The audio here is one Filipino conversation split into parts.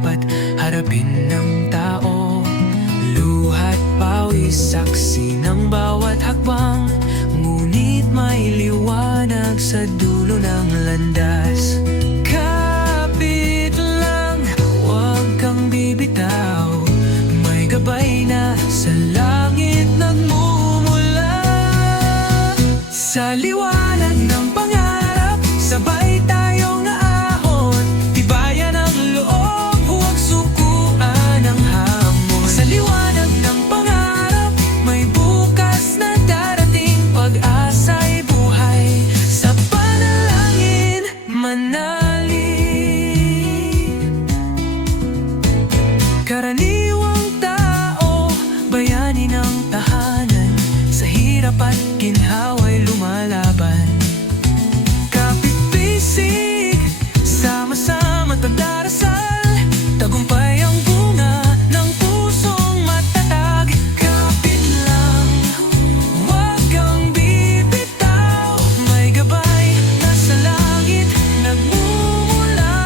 dapat harapin ng tao. Luha't pawis, saksi ng bawat hakbang, ngunit may liwanag sa dulo ng landas. Kapit lang, huwag kang bibitaw, may gabay na sa langit nagmumula. Sa liwanag ng pangarap, sabay tayong aahon, tibayan ang loob, huwag sukuan ang hamon. Sa liwanag ng pangarap, may bukas na darating, pag-asa'y buhay, sa panalangin manalig. Karaniwang tao, bayani ng tahanan, sa hirap at ginhawa'y lumalaban. Kapit-bisig, sama-sama pagdarasal, tagumpay ang bunga ng pusong matatag. Kapit lang, huwag kang bibitaw, may gabay na sa langit nagmumula.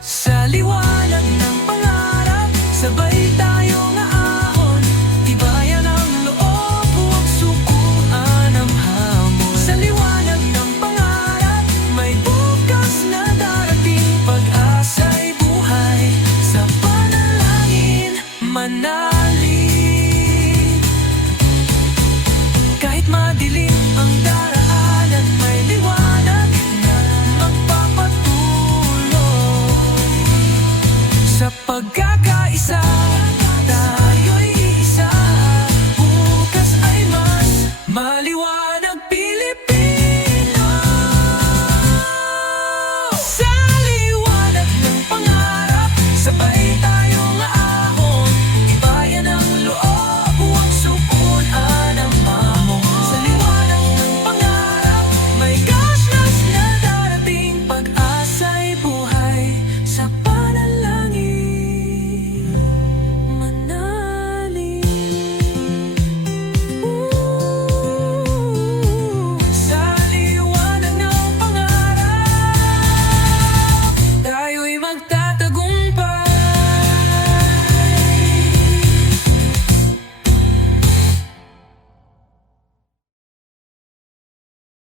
Sa liwanag ng pangarap, sabay tayong aahon, tibayan ang loob, huwag sukuan ang hamon. Sa liwanag ng pangarap, may bukas na darating, pag-asa'y buhay, sa panalangin manalig. Kahit madilim ang daraanan, may liwanag na magpapatuloy. Sapagkat